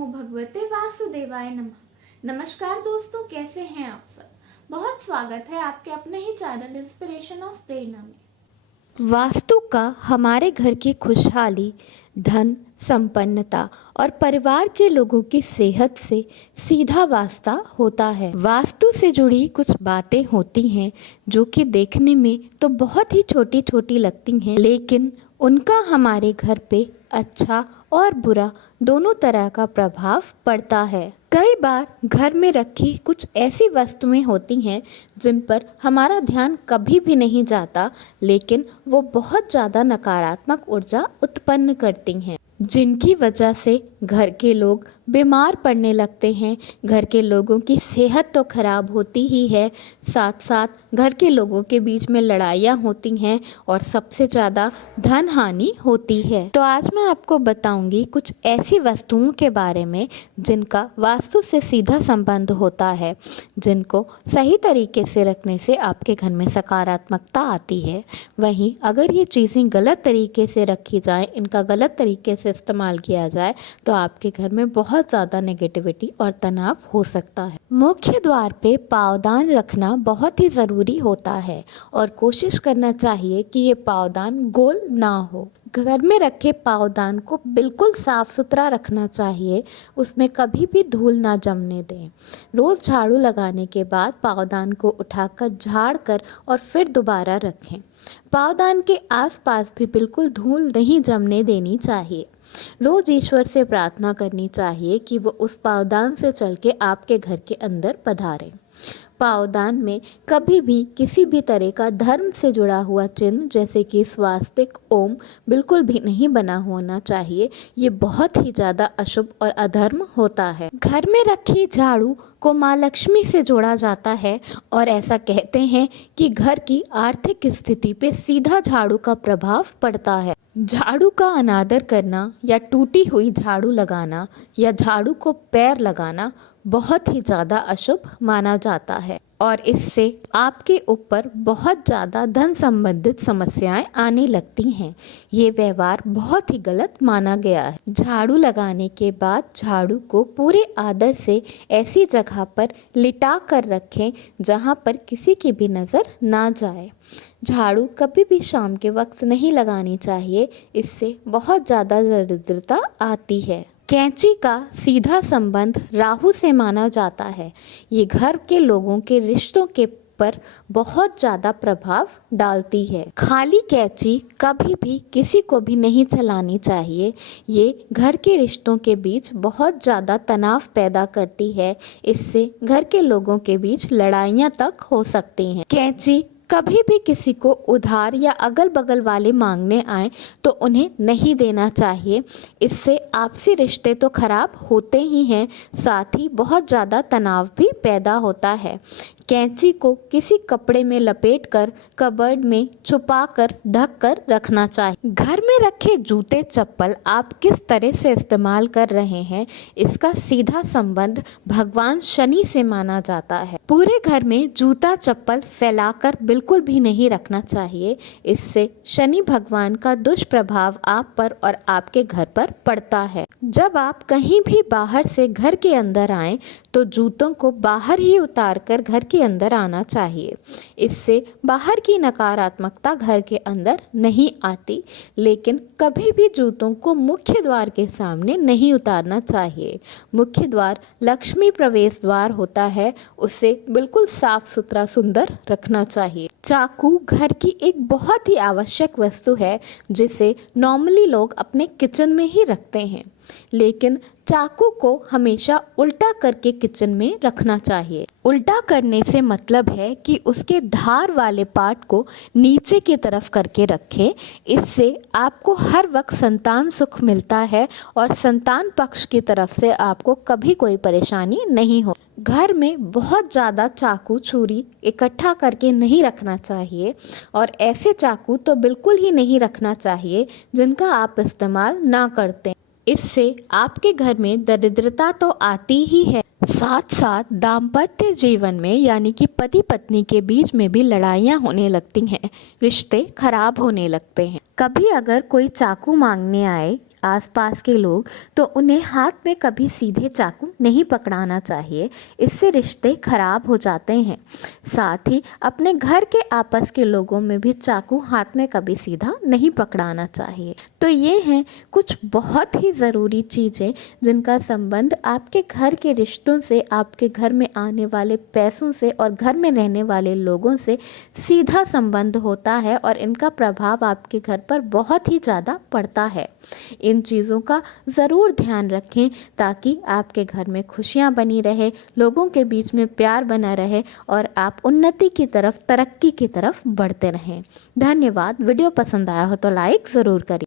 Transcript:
नमो भगवते वासुदेवाय नमः। नमस्कार दोस्तों, कैसे हैं आप सब। बहुत स्वागत है आपके अपने ही चैनल इंस्पिरेशन ऑफ प्रेरणा में। वास्तु का हमारे घर की खुशहाली, धन, संपन्नता और परिवार के लोगों की सेहत से सीधा वास्ता होता है। वास्तु से जुड़ी कुछ बातें होती हैं जो कि देखने में तो बहुत ही छोटी छोटी लगती हैं, लेकिन उनका हमारे घर पे अच्छा और बुरा दोनों तरह का प्रभाव पड़ता है। कई बार घर में रखी कुछ ऐसी वस्तुएं होती हैं जिन पर हमारा ध्यान कभी भी नहीं जाता, लेकिन वो बहुत ज़्यादा नकारात्मक ऊर्जा उत्पन्न करती हैं, जिनकी वजह से घर के लोग बीमार पड़ने लगते हैं। घर के लोगों की सेहत तो खराब होती ही है, साथ साथ घर के लोगों के बीच में लड़ाइयाँ होती हैं और सबसे ज़्यादा धन हानि होती है। तो आज मैं आपको बताऊंगी कुछ ऐसी वस्तुओं के बारे में जिनका वास्तु से सीधा संबंध होता है, जिनको सही तरीके से रखने से आपके घर में सकारात्मकता आती है। वहीं अगर ये चीज़ें गलत तरीके से रखी जाएं, इनका गलत तरीके से इस्तेमाल किया जाए तो आपके घर में बहुत ज़्यादा नेगेटिविटी और तनाव हो सकता है। मुख्य द्वार पे पावदान रखना बहुत ही ज़रूरी होता है और कोशिश करना चाहिए कि ये पावदान गोल ना हो। घर में रखे पावदान को बिल्कुल साफ सुथरा रखना चाहिए, उसमें कभी भी धूल ना जमने दें। रोज़ झाड़ू लगाने के बाद पावदान को उठाकर झाड़ कर और फिर दोबारा रखें। पावदान के आसपास भी बिल्कुल धूल नहीं जमने देनी चाहिए। रोज ईश्वर से प्रार्थना करनी चाहिए कि वो उस पावदान से चल के आपके घर के अंदर पधारें। पावदान में कभी भी किसी भी तरह का धर्म से जुड़ा हुआ चिन्ह जैसे कि स्वास्तिक, ओम बिल्कुल भी नहीं बना होना चाहिए। ये बहुत ही ज़्यादा अशुभ और अधर्म होता है। घर में रखी झाड़ू को माँ लक्ष्मी से जोड़ा जाता है और ऐसा कहते हैं कि घर की आर्थिक स्थिति पे सीधा झाड़ू का प्रभाव पड़ता है। झाड़ू का अनादर करना या टूटी हुई झाड़ू लगाना या झाड़ू को पैर लगाना बहुत ही ज़्यादा अशुभ माना जाता है और इससे आपके ऊपर बहुत ज़्यादा धन संबंधित समस्याएं आने लगती हैं। ये व्यवहार बहुत ही गलत माना गया है। झाड़ू लगाने के बाद झाड़ू को पूरे आदर से ऐसी जगह पर लिटा कर रखें जहां पर किसी की भी नज़र ना जाए। झाड़ू कभी भी शाम के वक्त नहीं लगानी चाहिए, इससे बहुत ज़्यादा दरिद्रता आती है। कैंची का सीधा संबंध राहु से माना जाता है। ये घर के लोगों के रिश्तों के पर बहुत ज़्यादा प्रभाव डालती है। खाली कैंची कभी भी किसी को भी नहीं चलानी चाहिए। ये घर के रिश्तों के बीच बहुत ज़्यादा तनाव पैदा करती है। इससे घर के लोगों के बीच लड़ाइयाँ तक हो सकती हैं। कैंची कभी भी किसी को उधार या अगल बगल वाले मांगने आए तो उन्हें नहीं देना चाहिए। इससे आपसी रिश्ते तो खराब होते ही हैं, साथ ही बहुत ज़्यादा तनाव भी पैदा होता है। कैंची को किसी कपड़े में लपेटकर कबर्ड में छुपाकर ढक कर रखना चाहिए। घर में रखे जूते चप्पल आप किस तरह से इस्तेमाल कर रहे हैं, इसका सीधा संबंध भगवान शनि से माना जाता है। पूरे घर में जूता चप्पल फैलाकर बिल्कुल भी नहीं रखना चाहिए। इससे शनि भगवान का दुष्प्रभाव आप पर और आपके घर पर पड़ता है। जब आप कहीं भी बाहर से घर के अंदर आएं तो जूतों को बाहर ही उतार कर घर के अंदर आना चाहिए। इससे बाहर की नकारात्मकता घर के अंदर नहीं आती, लेकिन कभी भी जूतों को मुख्य द्वार के सामने नहीं उतारना चाहिए। मुख्य द्वार लक्ष्मी प्रवेश द्वार होता है, उसे बिल्कुल साफ सुथरा सुंदर रखना चाहिए। चाकू घर की एक बहुत ही आवश्यक वस्तु है जिसे नॉर्मली लोग अपने किचन में ही रखते हैं, लेकिन चाकू को हमेशा उल्टा करके किचन में रखना चाहिए। उल्टा करने से मतलब है कि उसके धार वाले पार्ट को नीचे की तरफ करके रखें। इससे आपको हर वक्त संतान सुख मिलता है और संतान पक्ष की तरफ से आपको कभी कोई परेशानी नहीं हो। घर में बहुत ज़्यादा चाकू छुरी इकट्ठा करके नहीं रखना चाहिए और ऐसे चाकू तो बिल्कुल ही नहीं रखना चाहिए जिनका आप इस्तेमाल ना करते। इससे आपके घर में दरिद्रता तो आती ही है, साथ साथ दाम्पत्य जीवन में यानी कि पति पत्नी के बीच में भी लड़ाइयाँ होने लगती हैं, रिश्ते खराब होने लगते हैं। कभी अगर कोई चाकू मांगने आए आसपास के लोग, तो उन्हें हाथ में कभी सीधे चाकू नहीं पकड़ाना चाहिए, इससे रिश्ते खराब हो जाते हैं। साथ ही अपने घर के आपस के लोगों में भी चाकू हाथ में कभी सीधा नहीं पकड़ाना चाहिए। तो ये हैं कुछ बहुत ही ज़रूरी चीज़ें जिनका संबंध आपके घर के रिश्तों से, आपके घर में आने वाले पैसों से और घर में रहने वाले लोगों से सीधा संबंध होता है और इनका प्रभाव आपके घर पर बहुत ही ज़्यादा पड़ता है। इन चीज़ों का ज़रूर ध्यान रखें ताकि आपके घर में खुशियाँ बनी रहे, लोगों के बीच में प्यार बना रहे और आप उन्नति की तरफ, तरक्की की तरफ बढ़ते रहें। धन्यवाद। वीडियो पसंद आया हो तो लाइक ज़रूर करें।